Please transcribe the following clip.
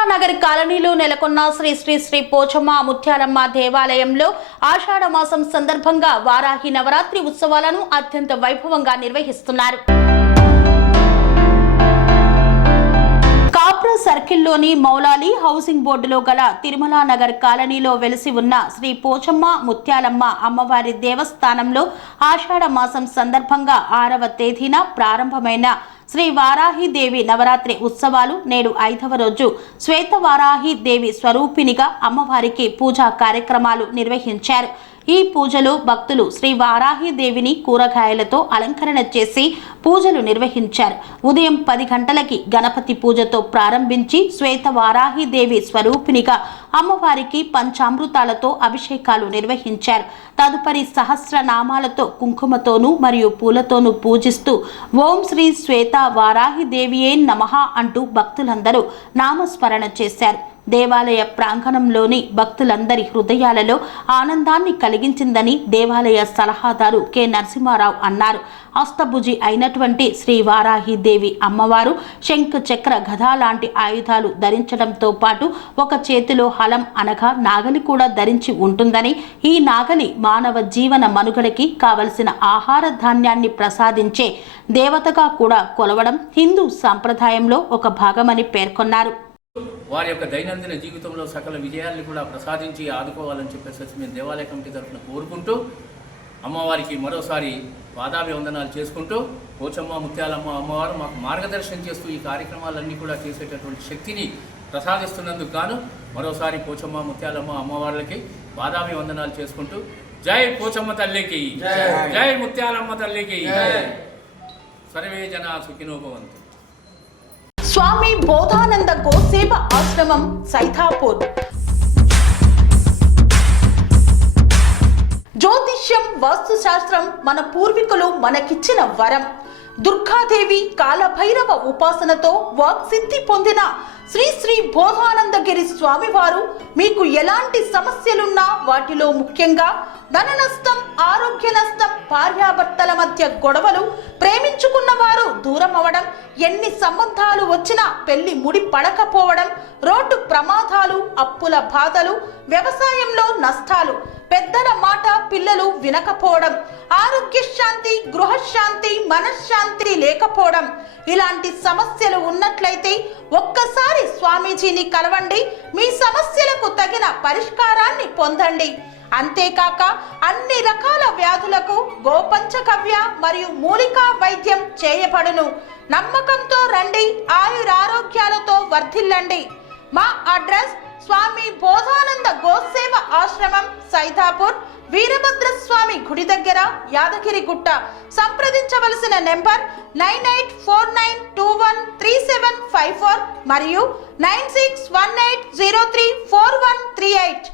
తిరుమలానగర్ కాలనీలో నెలకొన్న శ్రీ శ్రీ శ్రీ పోచమ్మ ముత్యాలమ్మ దేవాలయంలో ఆషాఢ మాసం సందర్భంగా వారాహి నవరాత్రి ఉత్సవాలను అత్యంత వైభవంగా నిర్వహిస్తున్నారు. కాప్రా సర్కిల్లోని మౌలాలి హౌసింగ్ బోర్డులో గల తిరుమలానగర్ కాలనీలో వెలిసి ఉన్న శ్రీ పోచమ్మ ముత్యాలమ్మ అమ్మవారి దేవస్థానంలో ఆషాఢ మాసం సందర్భంగా 6వ తేదీన ప్రారంభమైన శ్రీ వారాహి దేవి నవరాత్రి ఉత్సవాలు నేడు 5వ రోజు శ్వేత వారాహి దేవి స్వరూపినిగా అమ్మవారికి పూజా కార్యక్రమాలు నిర్వహించారు. ఈ పూజలో భక్తులు శ్రీ వారాహి దేవిని కూరగాయలతో అలంకరణ చేసి పూజలు నిర్వహించారు. ఉదయం 10 గంటలకి గణపతి పూజతో ప్రారంభించి శ్వేత వారాహి దేవి స్వరూపినిగా అమ్మవారికి పంచామృతాలతో అభిషేకాలు నిర్వహించారు. తదుపరి సహస్రనామాలతో కుంకుమతోనూ మరియు పూలతోనూ పూజిస్తూ ఓం శ్రీ శ్వేత వారాహి దేవియే నమః అంటూ భక్తులందరూ నామస్మరణ చేశారు. దేవాలయ ప్రాంగణంలోని భక్తులందరి హృదయాలలో ఆనందాన్ని కలిగించిందని దేవాలయ సలహాదారు కె నరసింహారావు అన్నారు. అష్టభుజి అయినటువంటి శ్రీ వారాహి దేవి అమ్మవారు శంఖ చక్ర గదా లాంటి ఆయుధాలు ధరించడంతో పాటు ఒక చేతిలో హలం అనగా నాగలి కూడా ధరించి ఉంటుందని, ఈ నాగలి మానవ జీవన మనుగడకి కావలసిన ఆహార ధాన్యాన్ని ప్రసాదించే దేవతగా కూడా కొలవడం హిందూ సాంప్రదాయంలో ఒక భాగమని పేర్కొన్నారు. వారి యొక్క దైనందిన జీవితంలో సకల విజయాల్ని కూడా ప్రసాదించి ఆదుకోవాలని చెప్పేసి మేము దేవాలయ కమిటీ తరఫున కోరుకుంటూ అమ్మవారికి మరోసారి పాదాభివందనాలు చేసుకుంటూ పోచమ్మ ముత్యాలమ్మ అమ్మవారు మాకు మార్గదర్శనం చేస్తూ ఈ కార్యక్రమాలన్నీ కూడా చేసేటటువంటి శక్తిని ప్రసాదిస్తున్నందుకు గాను మరోసారి పోచమ్మ ముత్యాలమ్మ అమ్మవార్లకి పాదాభివందనాలు చేసుకుంటూ జై పోచమ్మ తల్లికి, జై ముత్యాలమ్మ తల్లికి, సర్వే జన సుఖినో భవంతు. స్వామి బోధానంద గోసేవ ఆశ్రమం సైథాపూర్. జ్యోతిష్యం, వాస్తుశాస్త్రం మన పూర్వీకులు మనకిచ్చిన వరం. దుర్గాదేవి, కాలభైరవ ఉపాసనతో వాక్సిద్ధి పొందిన శ్రీ శ్రీ బోధానందగిరి స్వామివారు మీకు ఎలాంటి సమస్యలున్నా, వాటిలో ముఖ్యంగా ధన నష్టం, ఆరోగ్య నష్టం, భార్యాభర్తల మధ్య గొడవలు, ప్రేమించుకున్న వారు దూరం అవడం, ఎన్ని సంబంధాలు వచ్చినా పెళ్లి ముడి పడకపోవడం, రోడ్డు ప్రమాదాలు, అప్పుల బాధలు, వ్యవసాయంలో నష్టాలు, పెద్దల మాట పిల్లలు వినకపోవడం, ఆరోగ్య శాంతి, గృహశాంతి, మనశ్శాంతి లేకపోవడం, ఇలాంటి సమస్యలు ఉన్నట్లయితే ఒక్కసారి స్వామీజీని కలవండి. మీ సమస్యలకు తగిన పరిష్కారాన్ని పొందండి. అంతేకాక అన్ని రకాల వ్యాధులకు గోపంచకవ్య మరియు మూలికా వైద్యం చేయబడును. నమ్మకంతో రండి, ఆయురారోగ్యాలతో వర్ధిల్లండి. మా అడ్రస్ స్వామి బోధానంద గోసేవ ఆశ్రమం సైథాపూర్, వీరభద్రస్వామి గుడి దగ్గర, యాదగిరిగుట్ట. సంప్రదించవలసిన నెంబర్ 9849213754 మరియు 9618034138.